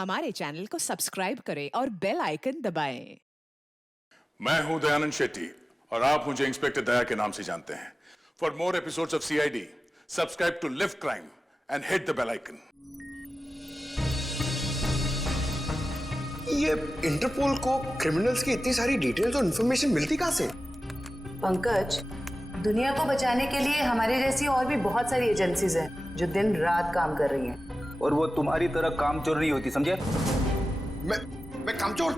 हमारे चैनल को सब्सक्राइब करें और बेल आइकन दबाएं। मैं हूं दयानंद शेट्टी और आप मुझे इंस्पेक्टर दया के नाम से जानते हैं। For more episodes of CID subscribe to lift crime and hit the bell icon. ये इंटरपोल को क्रिमिनल्स की इतनी सारी डिटेल्स और इंफॉर्मेशन मिलती कहां से? पंकज, दुनिया को बचाने के लिए हमारे जैसी और भी बहुत सारी एजेंसीज हैं जो दिन रात काम कर रही हैं। और वो तुम्हारी तरह कामचोर नहीं होती, समझे? मैं कामचोर?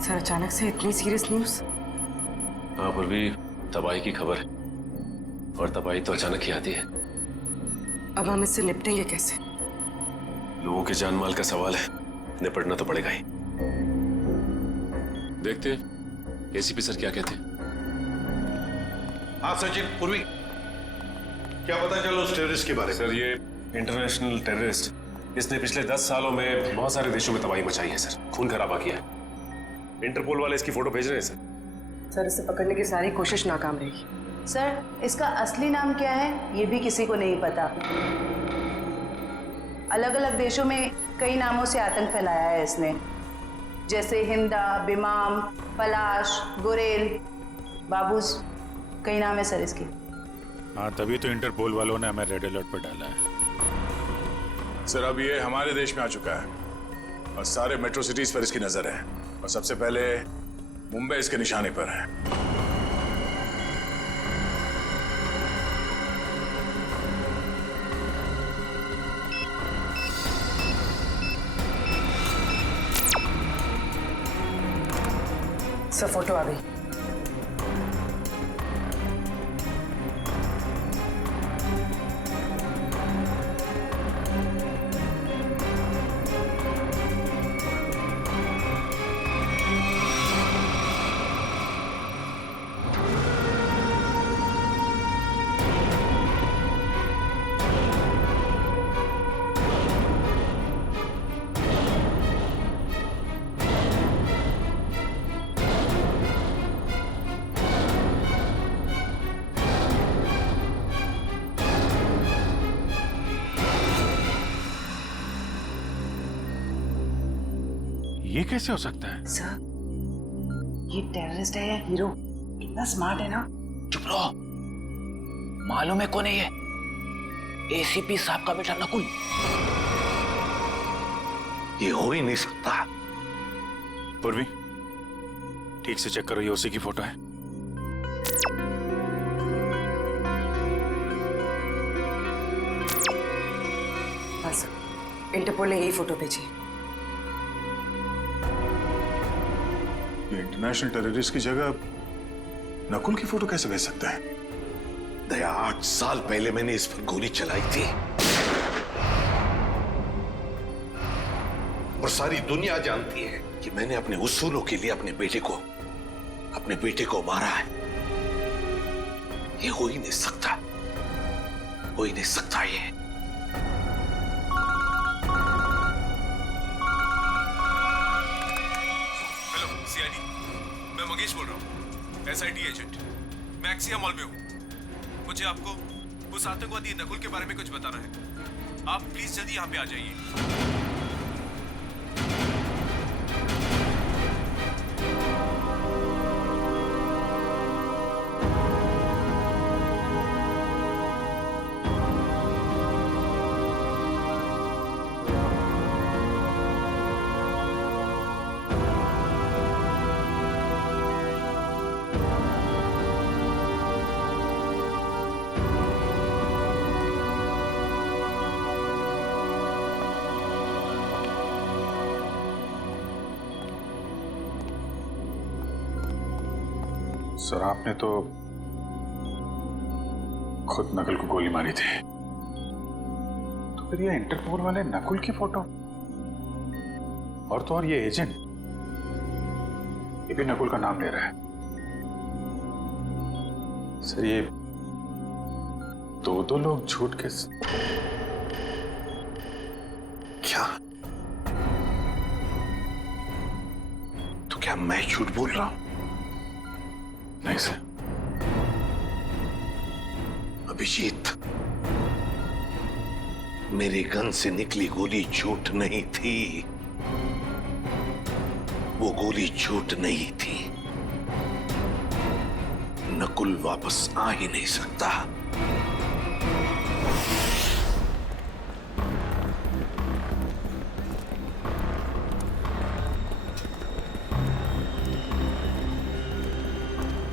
सर, अचानक से इतनी सीरियस न्यूज़? हाँ पूर्वी, तबाही की खबर है और तबाही तो अचानक ही आती है। अब हम इससे निपटेंगे कैसे? लोगों के जान माल का सवाल है, निपटना तो पड़ेगा ही। देखते एसीपी सर क्या कहते हैं। हाँ सचिन, पूर्वी क्या पता चला उस टेररिस्ट के बारे में? सर ये इंटरनेशनल टेररिस्ट, इसने पिछले 10 सालों में बहुत सारे देशों में तबाही मचाई है सर, खून खराबा किया है। इंटरपोल वाले इसकी फोटो भेज रहे हैं सर। सर, इसे पकड़ने की सारी कोशिश नाकाम रही। सर, इसका असली नाम क्या है ये भी किसी को नहीं पता। अलग अलग देशों में कई नामों से आतंक फैलाया है इसने, जैसे हिंदा, बिमाम, पलाश, गुरेल, बाबूस, कई नाम है सर इसके। हाँ, तभी तो इंटरपोल वालों ने हमें रेड अलर्ट पर डाला है। सर अब ये हमारे देश में आ चुका है और सारे मेट्रो सिटीज पर इसकी नजर है और सबसे पहले मुंबई इसके निशाने पर है। सर, फोटो आ गई। ये कैसे हो सकता है? सर, ये टेररिस्ट है या हीरो? कितना स्मार्ट है ना। चुप रहो, मालूम है कौन है ये? एसीपी साहब का बेटा नकुल। ये हो ही नहीं सकता। पूर्वी, ठीक से चेक करो, ये उसी की फोटो है। हाँ सर, इंटरपोल ने यही फोटो भेजी। ये इंटरनेशनल टेररिस्ट की जगह नकुल की फोटो कैसे भेज सकता है? दया, 8 साल पहले मैंने इस पर गोली चलाई थी और सारी दुनिया जानती है कि मैंने अपने उसूलों के लिए अपने बेटे को मारा है। ये हो ही नहीं सकता, हो ही नहीं सकता ये। हेलो सीआईडी, मैं मंगेश बोल रहा हूँ, एसआईटी एजेंट। मैं एक्सिया मॉल में हूँ। मुझे आपको उस आतंकवादी नकुल के बारे में कुछ बताना है। आप प्लीज जल्दी यहाँ पे आ जाइए। सर, आपने तो खुद नकुल को गोली मारी थी, तो फिर ये इंटरपोल वाले नकुल की फोटो और तो और ये एजेंट, ये भी नकुल का नाम ले रहा है। सर, ये दो लोग झूठ के क्या? तो क्या मैं झूठ बोल रहा हूं? नहीं सर। अभिजीत, मेरी गन से निकली गोली झूठ नहीं थी। वो गोली झूठ नहीं थी। नकुल वापस आ ही नहीं सकता।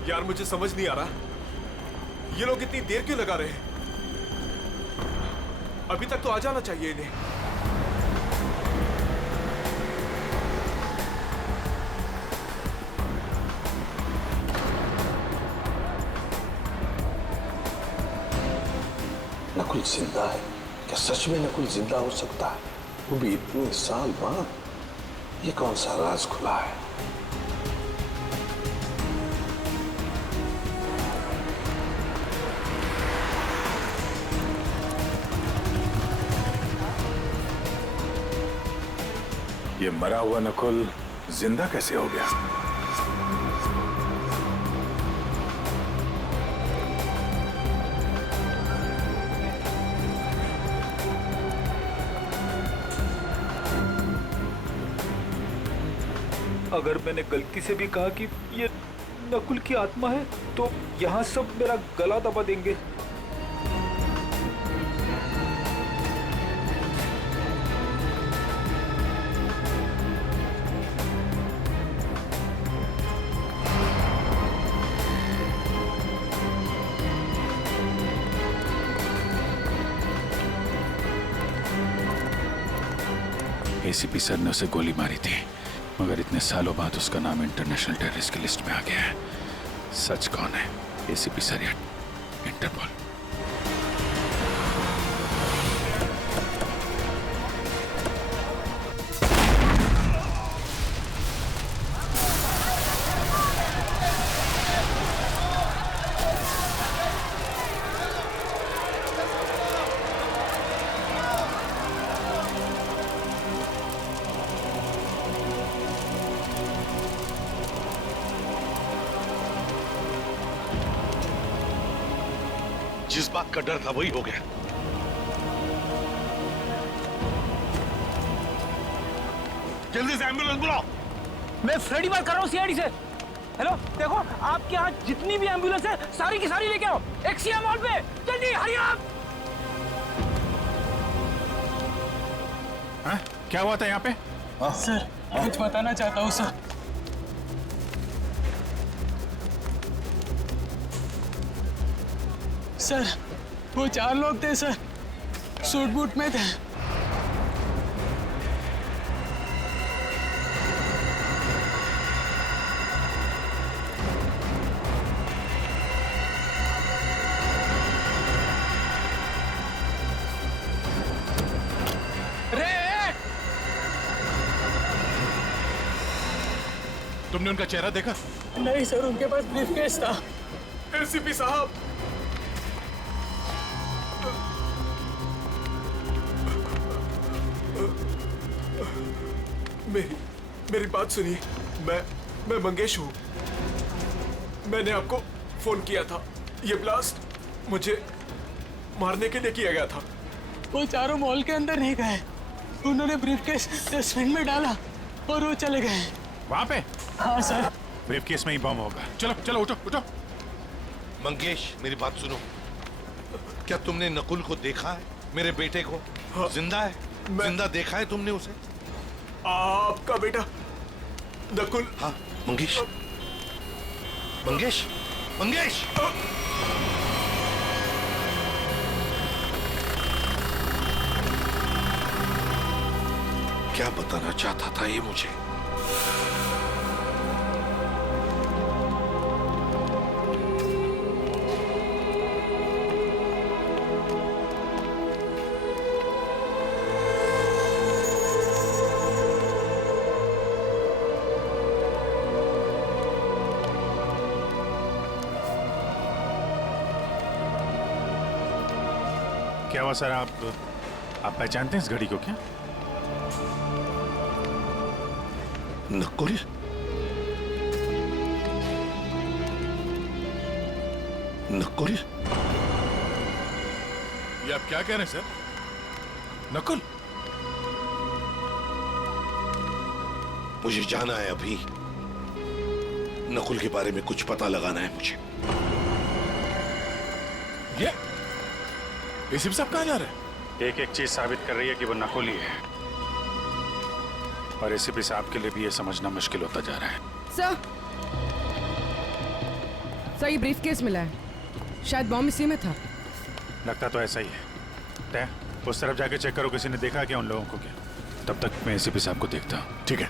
यार मुझे समझ नहीं आ रहा ये लोग इतनी देर क्यों लगा रहे हैं। अभी तक तो आ जाना चाहिए इन्हें। नकुल जिंदा है क्या? सच में नकुल जिंदा हो सकता है? वो भी इतने साल बाद? ये कौन सा राज खुला है? ये मरा हुआ नकुल जिंदा कैसे हो गया? अगर मैंने गलती से भी कहा कि ये नकुल की आत्मा है तो यहाँ सब मेरा गला दबा देंगे। एसीपी सर ने उसे गोली मारी थी, मगर इतने सालों बाद उसका नाम इंटरनेशनल टेररिस्ट की लिस्ट में आ गया है। सच कौन है, एसीपी सर या इंटरपोल? जिस बात का डर था वही हो गया। जल्दी से एम्बुलेंस बुलाओ। मैं फ्रेडी बात कर रहा हूँ सीआईडी से। हेलो, देखो आपके यहाँ जितनी भी एम्बुलेंस है सारी की सारी लेके आओ एक्सिया मॉल पे, जल्दी हरी आप। हाँ? क्या हुआ था यहाँ पे? सर कुछ बताना चाहता हूँ सर। सर वो 4 लोग थे सर, सूट बूट में थे। तुमने उनका चेहरा देखा? नहीं सर, उनके पास ब्रीफकेस था। एसीपी साहब, मेरी बात सुनिए। मैं मंगेश हूँ। मैंने आपको फोन किया था। ये ब्लास्ट मुझे मारने के लिए किया गया था। वो चारों मॉल के अंदर नहीं गए, उन्होंने ब्रीफकेस डस्टबिन में डाला और वो चले गए। वहाँ पे? हाँ सर। ब्रीफकेस में ही बम होगा। चलो चलो उठो उठो। मंगेश मेरी बात सुनो। क्या तुमने नकुल को देखा है? मेरे बेटे को? हाँ, जिंदा है? जिंदा देखा है तुमने उसे? आपका बेटा नकुल? हाँ मंगेश, मंगेश, मंगेश। क्या बताना चाहता था ये मुझे? क्या हुआ सर? आप पहचानते हैं इस घड़ी को क्या? नकुल? नकुल? ये आप क्या कह रहे हैं सर? नकुल? मुझे जाना है अभी। नकुल के बारे में कुछ पता लगाना है मुझे। ये एसीपी साहब कहाँ जा रहे हैं? एक एक चीज साबित कर रही है कि वो नकुल ही है, और एसीपी साहब के लिए भी ये समझना मुश्किल होता जा रहा है। सर ये ब्रीफकेस मिला है, शायद बॉम्ब इसी में था। लगता तो ऐसा ही है। तय उस तरफ जाके चेक करो, किसी ने देखा क्या उन लोगों को क्या। तब तक मैं एसीपी साहब को देखता हूँ। ठीक है।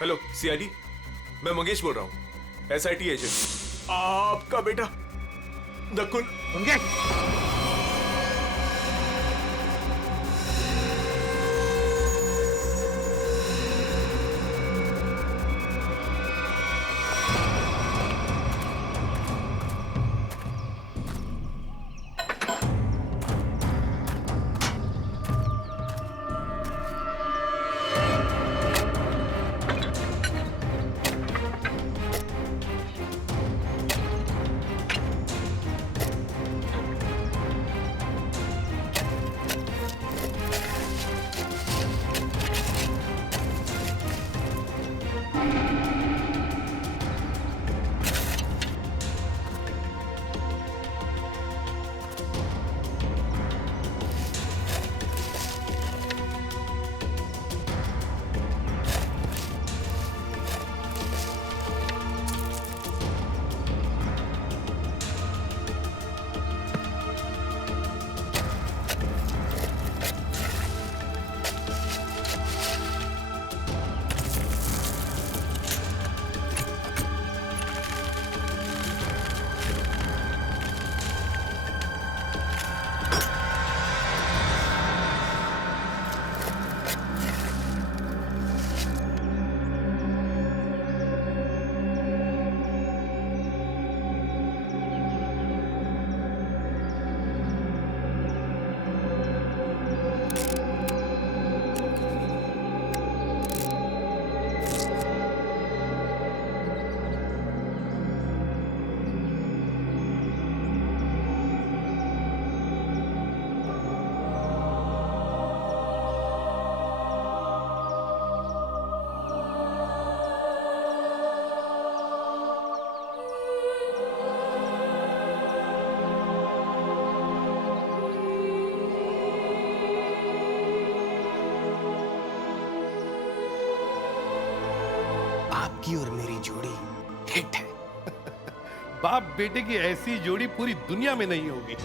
हेलो सीआईडी, मैं मंगेश बोल रहा हूँ, एसआईटी एजेंट। आपका बेटा नकुल। आपकी और मेरी जोड़ी हिट है। बाप बेटे की ऐसी जोड़ी पूरी दुनिया में नहीं होगी।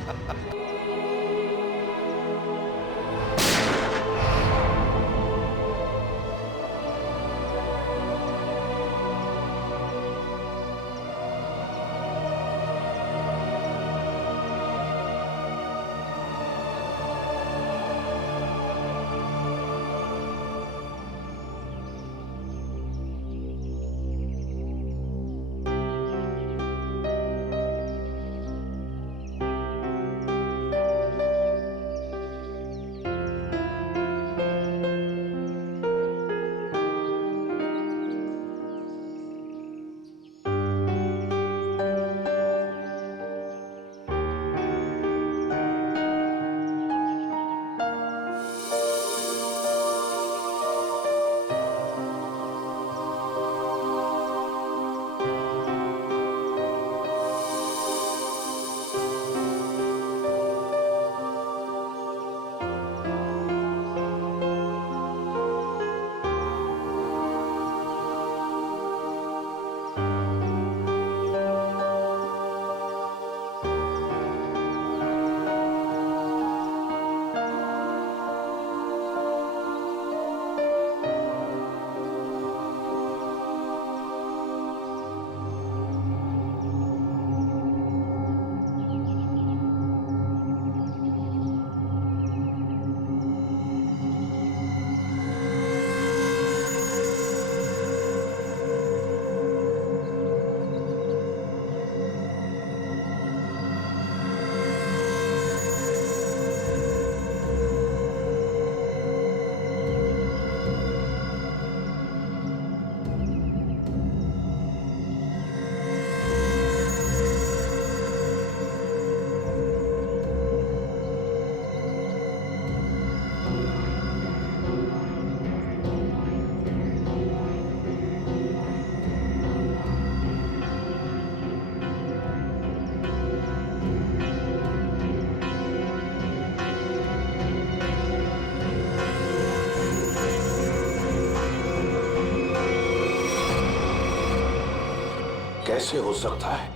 कैसे हो सकता है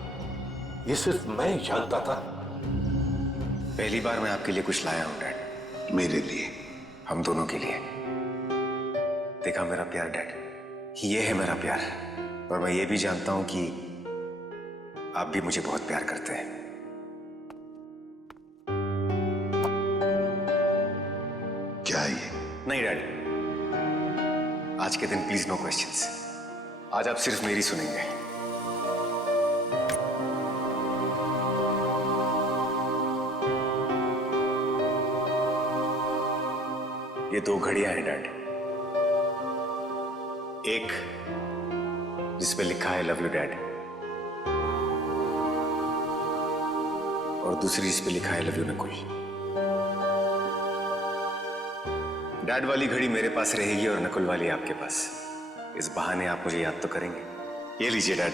ये सिर्फ मैं जानता था। पहली बार मैं आपके लिए कुछ लाया हूं डैड। मेरे लिए? हम दोनों के लिए। देखा मेरा प्यार डैड, ये है मेरा प्यार। और मैं ये भी जानता हूं कि आप भी मुझे बहुत प्यार करते हैं। क्या ये? नहीं डैड, आज के दिन प्लीज नो क्वेश्चंस। आज आप सिर्फ मेरी सुनेंगे। ये 2 घड़ियां हैं डैड। एक जिसपे लिखा है लव यू डैड, और दूसरी जिसपे लिखा है लव यू नकुल। डैड वाली घड़ी मेरे पास रहेगी और नकुल वाली आपके पास। इस बहाने आप मुझे याद तो करेंगे। ये लीजिए डैड,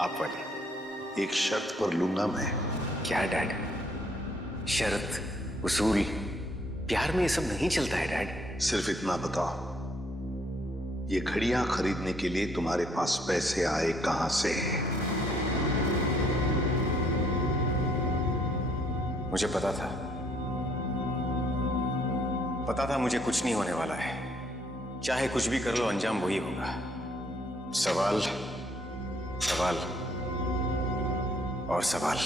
आप वाली। एक शर्त पर लूंगा मैं। क्या डैड? शर्त, उसूल, प्यार में ये सब नहीं चलता है डैड। सिर्फ इतना बताओ, ये घड़ियां खरीदने के लिए तुम्हारे पास पैसे आए कहां से? मुझे पता था मुझे कुछ नहीं होने वाला है। चाहे कुछ भी कर लो, अंजाम वही होगा। सवाल, सवाल और सवाल।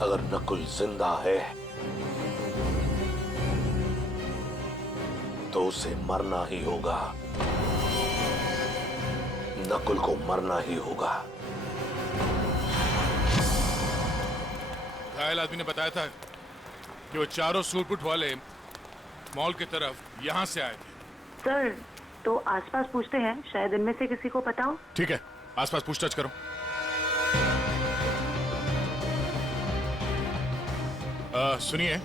अगर नकुल जिंदा है तो उसे मरना ही होगा। नकुल को मरना ही होगा। घायल आदमी ने बताया था कि वो चारों सूट वाले मॉल की तरफ यहां से आए थे। सर, तो आसपास पूछते हैं, शायद इनमें से किसी को पता हो। ठीक है, आसपास पूछताछ करो। सुनिए,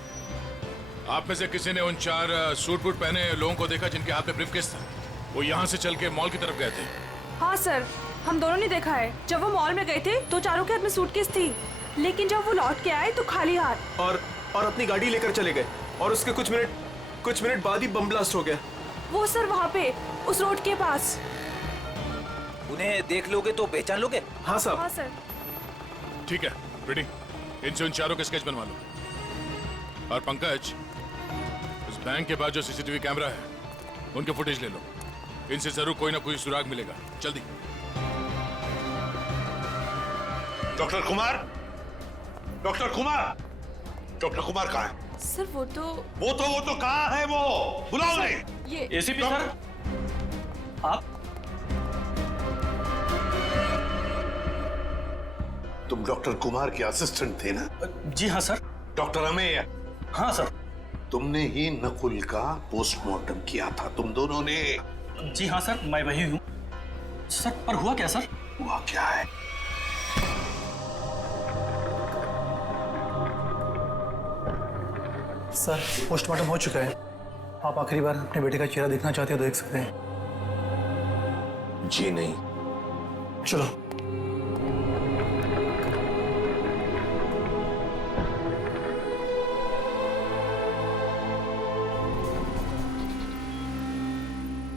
आप में से किसी ने उन 4 सूट बूट पहने लोगों को देखा जिनके हाथ में ब्रीफकेस था? वो यहाँ से चल के मॉल की तरफ गए थे। हाँ सर, हम दोनों ने देखा है। जब वो मॉल में गए थे तो चारों के हाथ में सूटकेस थी, लेकिन जब वो लौट के आए तो खाली हाथ। और अपनी गाड़ी लेकर चले गए और उसके कुछ मिनट बाद ही बम ब्लास्ट हो गया। वो सर वहाँ पे उस रोड के पास। उन्हें देख लोगे तो पहचान लोगे? हाँ साहब। हाँ सर। ठीक है, रेडी। इनसे उन चारों के स्केच बनवा लो। और पंकज, उस बैंक के बाद जो सीसीटीवी कैमरा है उनके फुटेज ले लो। इनसे जरूर कोई ना कोई सुराग मिलेगा। जल्दी। Doctor Kumar, doctor Kumar, doctor Kumar कहाँ है? सर वो तो कहाँ है? वो बुलाओ उन्हें। ये एसीपी सर, आप? तुम डॉक्टर कुमार के असिस्टेंट थे ना? जी हाँ सर। डॉक्टर अमेय? हाँ सर। तुमने ही नकुल का पोस्टमार्टम किया था, तुम दोनों ने? जी हाँ सर, मैं वही हूँ सर। पर हुआ क्या सर? हुआ क्या है? सर, पोस्टमार्टम हो चुका है। आप आखिरी बार अपने बेटे का चेहरा देखना चाहते हो तो देख सकते हैं। जी नहीं। चलो।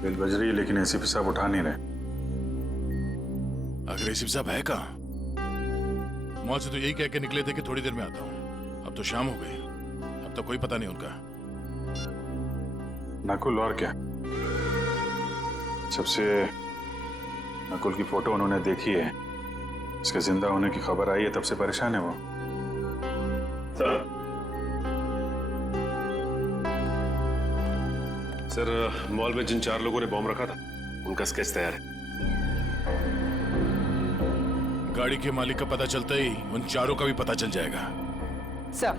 बेल बज रही है लेकिन एसीपी साहब उठा नहीं रहे। अगर एसीपी साहब है कहाँ? मॉल से तो यही कह के निकले थे कि थोड़ी देर में आता हूँ। अब तो शाम हो गई, अब तो कोई पता नहीं उनका। नकुल और क्या? जब से नकुल की फोटो उन्होंने देखी है, इसके जिंदा होने की खबर आई है, तब से परेशान है वो। सर, मॉल में जिन 4 लोगों ने बॉम्ब रखा था उनका स्केच तैयार है। गाड़ी के मालिक का पता चलता ही उन चारों का भी पता चल जाएगा। सर,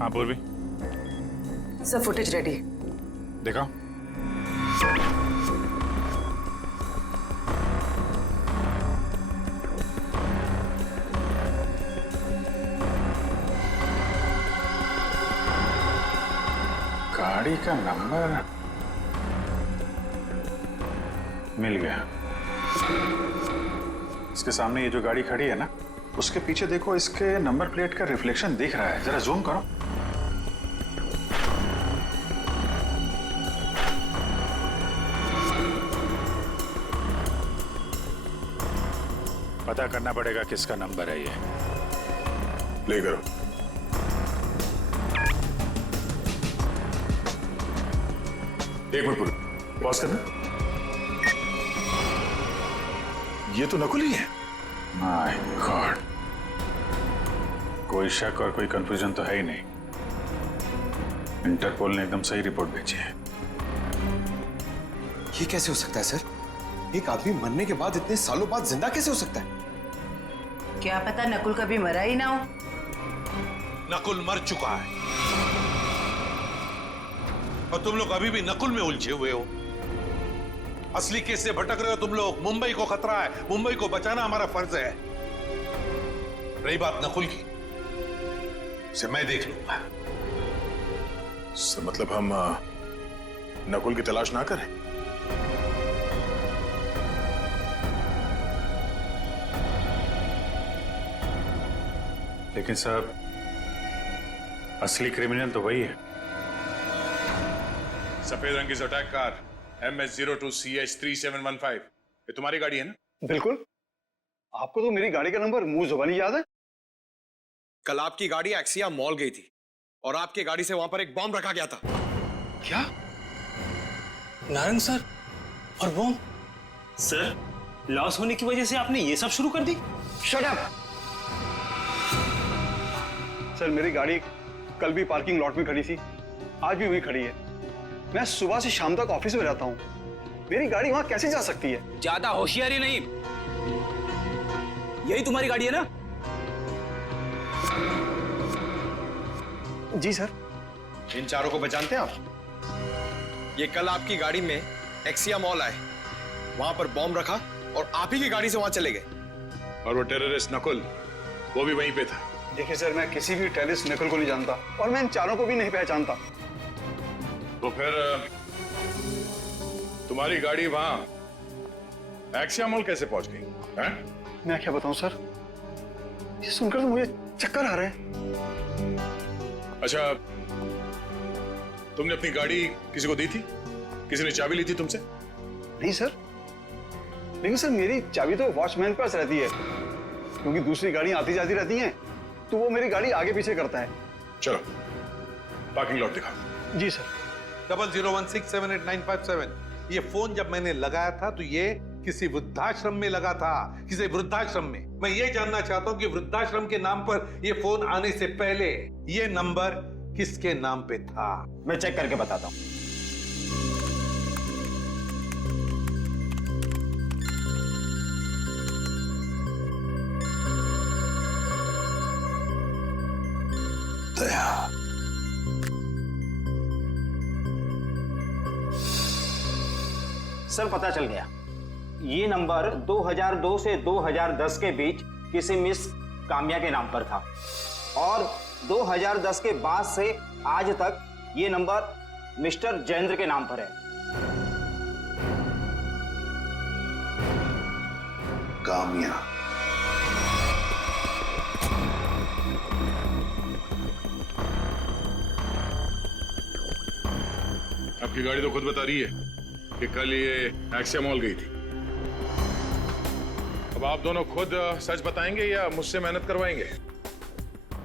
हाँ पूर्वी, सर फुटेज रेडी। देखा? गाड़ी का नंबर मिल गया। इसके सामने ये जो गाड़ी खड़ी है ना, उसके पीछे देखो, इसके नंबर प्लेट का रिफ्लेक्शन दिख रहा है। जरा जूम करो। पता करना पड़ेगा किसका नंबर है ये। प्ले करो। एक मिनट पूरा पॉज करना। ये तो नकुल ही है। माय गॉड, कोई शक और कोई कंफ्यूजन तो है ही नहीं। इंटरपोल ने एकदम सही रिपोर्ट भेजी है। ये कैसे हो सकता है सर? एक आदमी मरने के बाद इतने सालों बाद जिंदा कैसे हो सकता है? क्या पता नकुल कभी मरा ही ना हो। नकुल मर चुका है और तुम लोग अभी भी नकुल में उलझे हुए हो। असली केस से भटक रहे हो तुम लोग। मुंबई को खतरा है, मुंबई को बचाना हमारा फर्ज है। रही बात नकुल की, उसे मैं देख लूंगा। सर मतलब हम नकुल की तलाश ना करें? लेकिन साहब, असली क्रिमिनल तो वही है। सफेद रंग की अटैक कार MS02CH3715, ये तुम्हारी गाड़ी है ना? बिल्कुल। आपको तो मेरी गाड़ी का नंबर मुंह जुबानी याद है। कल आपकी गाड़ी एक्सिया मॉल गई थी और आपकी गाड़ी से वहां पर एक बॉम्ब रखा गया था। क्या? नारायण सर और बॉम्ब? सर, लॉस होने की वजह से आपने ये सब शुरू कर दी? Shut up! सर मेरी गाड़ी कल भी पार्किंग लॉट में खड़ी थी, आज भी वहीं खड़ी है। मैं सुबह से शाम तक ऑफिस में रहता हूं। मेरी गाड़ी वहां कैसे जा सकती है? ज्यादा होशियारी नहीं। यही तुम्हारी गाड़ी है ना? जी सर। इन चारों को पहचानते हैं आप? ये कल आपकी गाड़ी में एक्सिया मॉल आए, वहां पर बॉम्ब रखा और आप ही की गाड़ी से वहां चले गए। और वो टेररिस्ट नकुल, वो भी वहीं पे था। देखिए सर, मैं किसी भी टेररिस्ट नकुल को नहीं जानता और मैं इन चारों को भी नहीं पहचानता। तो फिर तुम्हारी गाड़ी वहां एक्सिया मॉल कैसे पहुंच गई? हैं? मैं क्या बताऊं सर, ये सुनकर तो मुझे चक्कर आ रहे हैं। अच्छा, तुमने अपनी गाड़ी किसी को दी थी? किसी ने चाबी ली थी तुमसे? नहीं सर, लेकिन सर मेरी चाबी तो वॉचमैन के पास रहती है, क्योंकि दूसरी गाड़ियां आती जाती रहती हैं, तो वो मेरी गाड़ी आगे पीछे करता है। चलो पार्किंग लॉट दिखाओ। जी सर। 0016788957। ये फोन जब मैंने लगाया था तो ये किसी वृद्धाश्रम में लगा था, किसी वृद्धाश्रम में। मैं ये जानना चाहता हूं कि वृद्धाश्रम के नाम पर ये फोन आने से पहले ये नंबर किसके नाम पे था? मैं चेक करके बताता हूं। दया, सर पता चल गया। ये नंबर 2002 से 2010 के बीच किसी मिस काम्या के नाम पर था और 2010 के बाद से आज तक ये नंबर मिस्टर जयेंद्र के नाम पर है। काम्या। आपकी गाड़ी तो खुद बता रही है कि कल ये एक्सिया मॉल गई थी। अब आप दोनों खुद सच बताएंगे या मुझसे मेहनत करवाएंगे?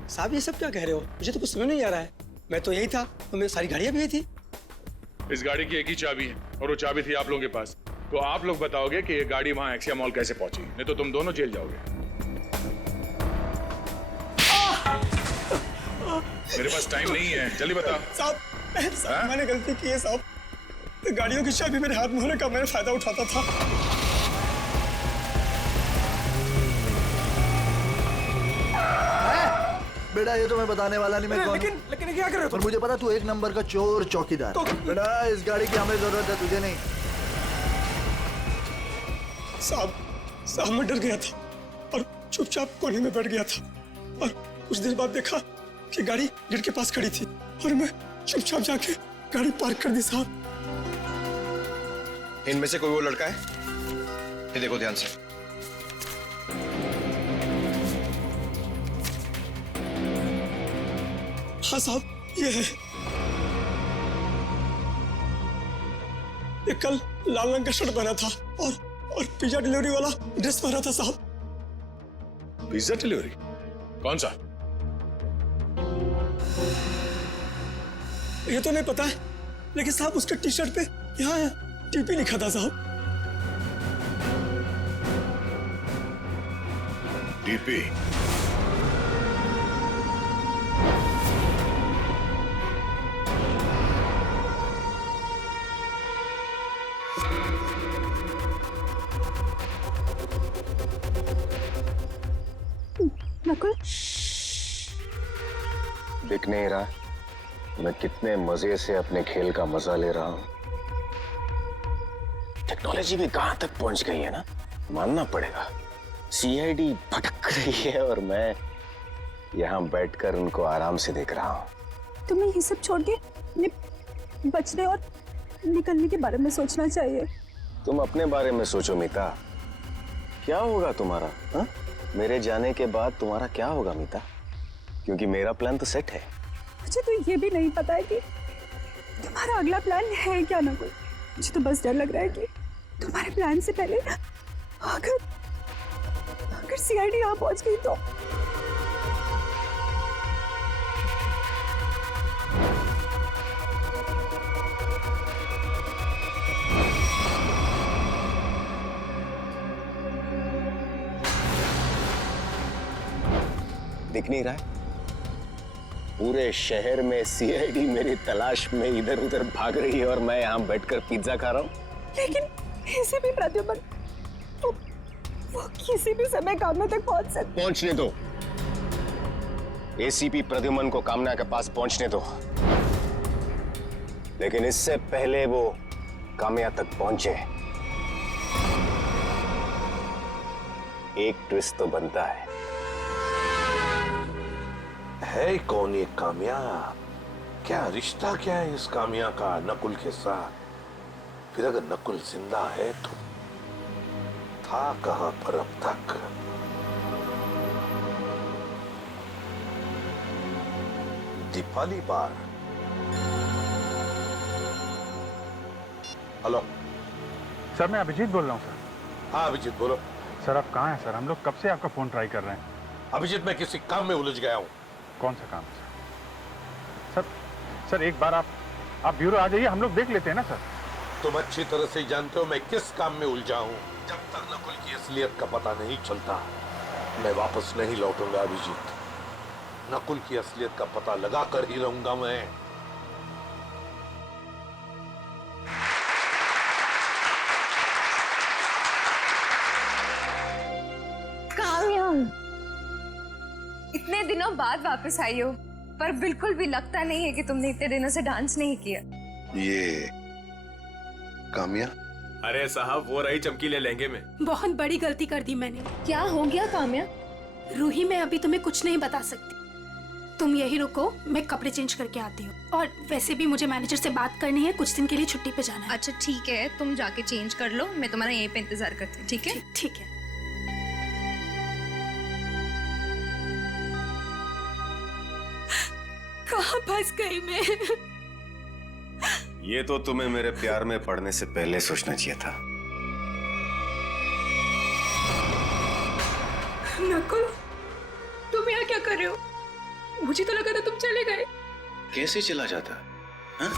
साहब ये सब क्या कह रहे हो? मुझे तो कुछ समझ नहीं आ रहा है। मैं तो यही था, तो मेरी सारी गाड़ियां भी यही थी। इस गाड़ी की एक ही चाबी है और वो चाबी थी आप लोगों के पास। तो आप लोग बताओगे कि ये गाड़ी वहां एक्सिया मॉल कैसे पहुंची, नहीं तो तुम दोनों जेल जाओगे। मेरे पास टाइम नहीं है, जल्दी बताओ। साहब मैंने गलती की है साहब। गाड़ियों की चाबी मेरे हाथ में होने का मैं फायदा उठाता था। बेटा ये तो मैं बताने वाला नहीं, मैं कौन। लेकिन क्या कर रहे हो? और मुझे पता तू एक नंबर का चोर चौकीदार। बेटा इस गाड़ी की हमें जरूरत है, तुझे नहीं। साहब मैं डर गया था और चुपचाप कोने में बैठ गया था और कुछ देर बाद देखा कि गाड़ी गेट के पास खड़ी थी और मैं चुपचाप जाके गाड़ी पार्क कर दी। साहब इनमें से कोई वो लड़का है ये देखो ध्यान से। हाँ साहब, ये है। ये कल लाल रंग का शर्ट पहना था और पिज्जा डिलीवरी वाला ड्रेस पहना था साहब। Pizza delivery? कौन सा? ये तो नहीं पता है, लेकिन साहब उसके टी शर्ट पे यहाँ टीपी लिखा था साहब। टीपी? नकुल, दिख नहीं रहा मैं कितने मजे से अपने खेल का मजा ले रहा हूं। टेक्नोलॉजी भी कहां तक पहुंच गई है ना, मानना पड़ेगा। सीआईडी भटक रही है और मैं यहां बैठकर उनको आराम से देख रहा हूं। तुम्हें ये सब छोड़ के अपने बचने और निकलने के बारे में सोचना चाहिए। तुम अपने बारे में सोचो मीता, क्या होगा तुम्हारा? हा? मेरे जाने के बाद तुम्हारा क्या होगा मीता? क्योंकि मेरा प्लान तो सेट है। मुझे तो ये भी नहीं पता है कि तुम्हारा अगला प्लान है क्या नकुल। मुझे तो बस डर लग रहा है कि तुम्हारे प्लान से पहले अगर सीआईडी यहाँ पहुंच गई तो। दिख नहीं रहा है? पूरे शहर में सीआईडी मेरी तलाश में इधर उधर भाग रही है और मैं यहाँ बैठकर पिज्जा खा रहा हूँ। लेकिन ऐसे भी प्रद्युमन वो किसी भी समय कामना तक पहुंच सकते। पहुंचने दो, एसीपी प्रद्युमन को कामना के पास पहुंचने दो, लेकिन इससे पहले वो कामया तक पहुंचे एक ट्विस्ट तो बनता है कौन ये कामया? क्या रिश्ता क्या है इस कामया का नकुल के साथ? फिर अगर नकुल जिंदा है तो था कहां पर अब तक? दीपाली बार। हेलो सर, मैं अभिजीत बोल रहा हूँ सर। हाँ अभिजीत बोलो। सर आप कहाँ हैं सर? हम लोग कब से आपका फोन ट्राई कर रहे हैं। अभिजीत मैं किसी काम में उलझ गया हूँ। कौन सा काम है सर? सर एक बार आप ब्यूरो आ जाइए, हम लोग देख लेते हैं ना सर। तुम अच्छी तरह से जानते हो मैं किस काम में उलझा हूँ। जब तक नकुल की असलियत का पता नहीं चलता मैं वापस नहीं लौटूंगा अभिजीत। नकुल की असलियत का पता लगा कर ही रहूंगा मैं। कामया, इतने दिनों बाद वापस आई हो, पर बिल्कुल भी लगता नहीं है कि तुमने इतने दिनों से डांस नहीं किया। ये कामया? अरे साहब, वो रही चमकीले लहंगे में। बहुत बड़ी गलती कर दी मैंने। क्या हो गया कामया? रूही, मैं अभी तुम्हें कुछ नहीं बता सकती, तुम यही रुको, मैं कपड़े चेंज करके आती हूँ। और वैसे भी मुझे मैनेजर से बात करनी है, कुछ दिन के लिए छुट्टी पे जाना है। अच्छा ठीक है, तुम जाके चेंज कर लो, मैं तुम्हारा यहीं पे इंतजार करती हूँ। ठीक है? ठीक है। कहाँ फंस गई मैं? ये तो तुम्हें मेरे प्यार में पड़ने से पहले सोचना चाहिए था। नकुल, तुम यहाँ क्या कर रहे हो? मुझे तो लगा था तुम चले गए। कैसे चला जाता? हाँ?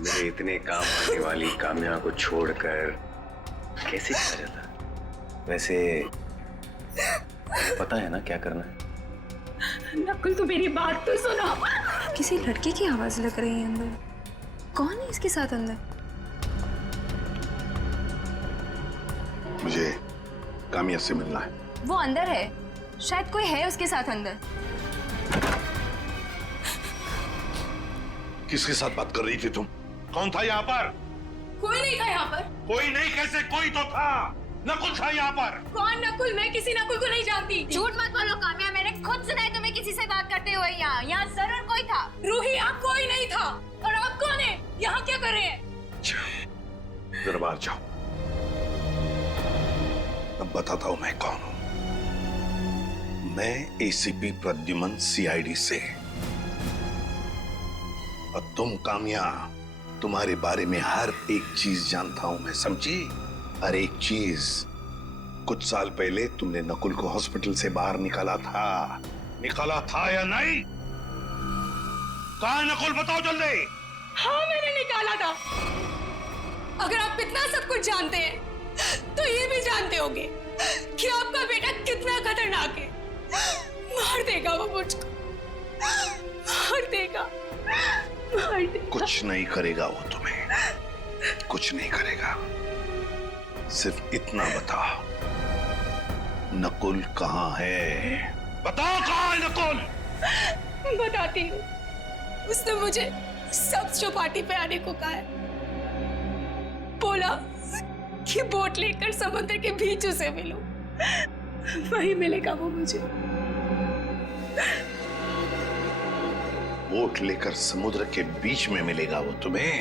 मेरे इतने काम आने वाली कामया को छोड़कर कैसे चला जाता? वैसे पता है ना क्या करना है? नकुल, तू मेरी बात तो सुनो। किसी लड़के की आवाज लग रही है अंदर। कौन है इसके साथ अंदर? मुझे कामया से मिलना है। वो अंदर है, शायद कोई है उसके साथ अंदर। किसके साथ बात कर रही थी तुम? कौन था यहाँ पर? कोई नहीं था यहाँ पर। कोई नहीं कैसे? कोई तो था। नकुल था यहाँ पर। कौन नकुल? मैं किसी नकुल को नहीं जानती। झूठ मत बोलो कामया, मैंने खुद सुना है तुम्हें किसी से बात करते हुए। यहाँ जरूर कोई था। रूही, यहाँ कोई नहीं था। और आप कौन है? यहाँ क्या कर रहे हैं? दरबार जाओ। बताता हूं मैं कौन हूं। मैं एसीपी प्रद्युमन सीआईडी से। और तुम काम्या, तुम्हारे बारे में हर एक चीज जानता हूं मैं, समझी? हर एक चीज। कुछ साल पहले तुमने नकुल को हॉस्पिटल से बाहर निकाला था या नहीं? कहां है नकुल, बताओ जल्दी। हाँ, मैंने निकाला था। अगर आप इतना सब कुछ जानते हैं तो ये भी जानते होंगे कि आपका बेटा कितना खतरनाक है। मार देगा वो मुझको, मार देगा। कुछ नहीं करेगा वो तुम्हें, कुछ नहीं करेगा। सिर्फ इतना बताओ, नकुल कहाँ है? बताओ कहाँ है नकुल? बताती हूँ। उसने मुझे सब चौपाटी पे आने को कहा है। बोला कि बोट लेकर समुद्र के बीच उसे मिलूं, वही मिलेगा वो मुझे। बोट लेकर समुद्र के बीच में मिलेगा वो तुम्हें?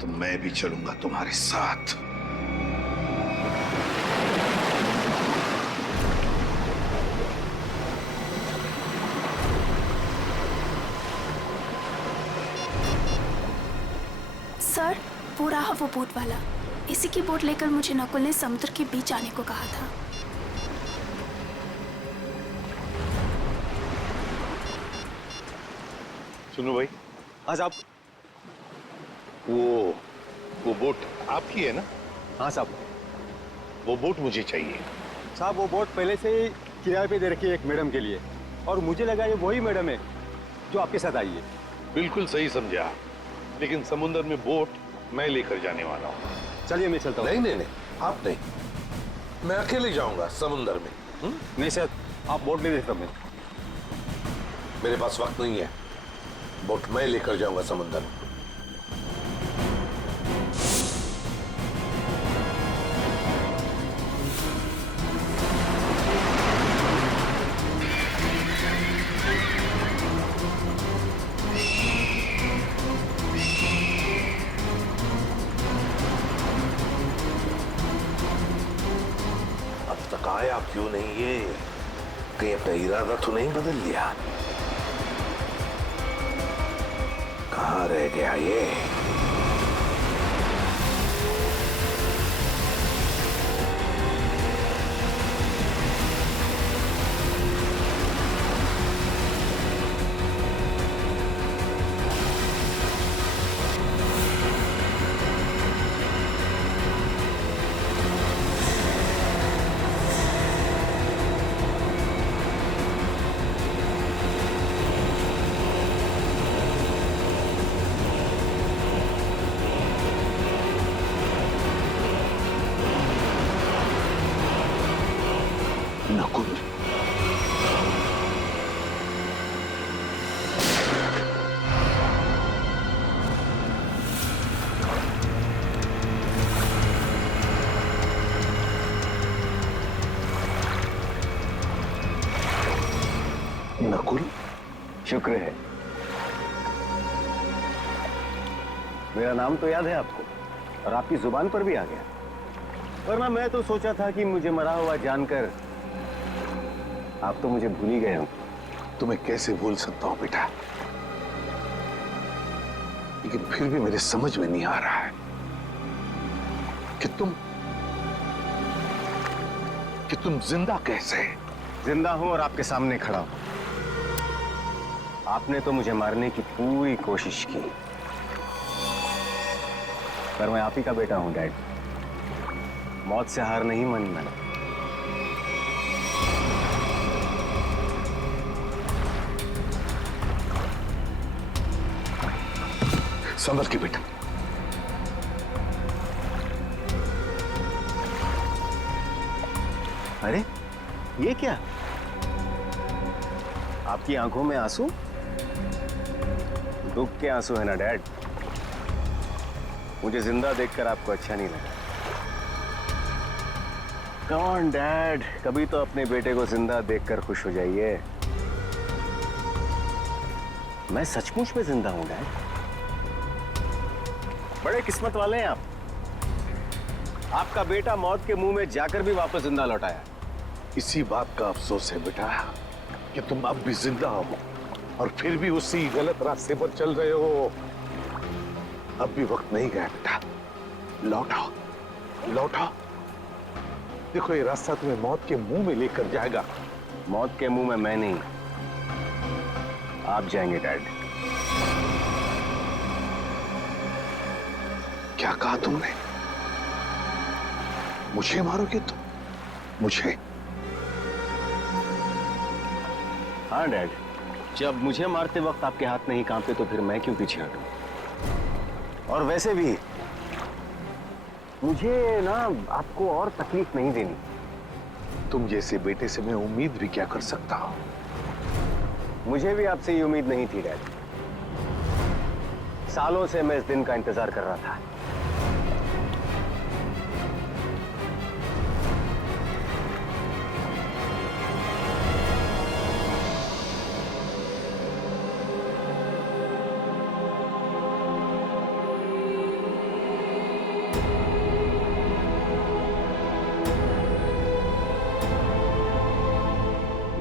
तो मैं भी चलूंगा तुम्हारे साथ। सर, वो रहा वो बोट वाला। इसी की बोट लेकर मुझे नकुल ने समुद्र के बीच आने को कहा था। सुनो भाई, हाँ साहब। वो बोट आपकी है ना? हाँ साहब। वो बोट मुझे चाहिए। साहब, वो बोट पहले से ही किराए पे दे रखी है एक मैडम के लिए, और मुझे लगा ये वही मैडम है जो आपके साथ आई है। बिल्कुल सही समझा, लेकिन समुद्र में बोट मैं लेकर जाने वाला हूँ। चलिए मैं चलता हूँ। नहीं, आप नहीं, मैं अकेले जाऊंगा समुद्र में। नहीं सर, आप बोट में देखता मैं। मेरे पास वक्त नहीं है, बोट मैं लेकर जाऊंगा समुद्र में। आया क्यों नहीं ये? कहीं अपना इरादा तो नहीं बदल लिया? कहां रह गया ये? नकुल, नकुल, शुक्र है। मेरा नाम तो याद है आपको, और आपकी जुबान पर भी आ गया, वरना मैं तो सोचा था कि मुझे मरा हुआ जानकर आप तो मुझे भूल ही गए हो। तुम्हें कैसे भूल सकता हूं बेटा, लेकिन फिर भी मेरे समझ में नहीं आ रहा है कि तुम जिंदा कैसे? जिंदा हूं और आपके सामने खड़ा हूं। आपने तो मुझे मारने की पूरी कोशिश की, पर मैं आप ही का बेटा हूं डैड। मौत से हार नहीं मानी मैंने। संभल के बेटा। अरे ये क्या? आपकी आंखों में आंसू? दुख के आंसू है ना डैड? मुझे जिंदा देखकर आपको अच्छा नहीं लगा। कम ऑन डैड, कभी तो अपने बेटे को जिंदा देखकर खुश हो जाइए। मैं सचमुच में जिंदा हूं डैड। बड़े किस्मत वाले हैं आप। आपका बेटा मौत के मुंह में जाकर भी वापस जिंदा लौट आया। इसी बात का अफसोस है बेटा कि तुम अब भी जिंदा हो और फिर भी उसी गलत रास्ते पर चल रहे हो। अब भी वक्त नहीं गया बेटा, लौटाओ लौटाओ। देखो ये रास्ता तुम्हें मौत के मुंह में लेकर जाएगा। मौत के मुंह में मैं नहीं, आप जाएंगे डैड। क्या कहा तुमने? मुझे मारोगे तुम? मुझे? हाँ डैड, जब मुझे मारते वक्त आपके हाथ नहीं कांपते तो फिर मैं क्यों पीछे हटूं? और वैसे भी मुझे ना आपको और तकलीफ नहीं देनी। तुम जैसे बेटे से मैं उम्मीद भी क्या कर सकता हूं? मुझे भी आपसे ये उम्मीद नहीं थी डैड। सालों से मैं इस दिन का इंतजार कर रहा था।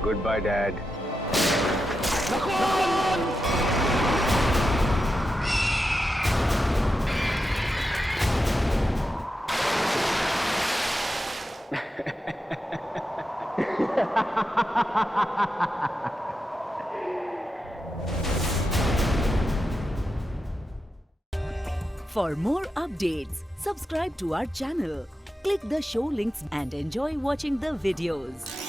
Goodbye dad. For more updates, subscribe to our channel, click the show links and enjoy watching the videos.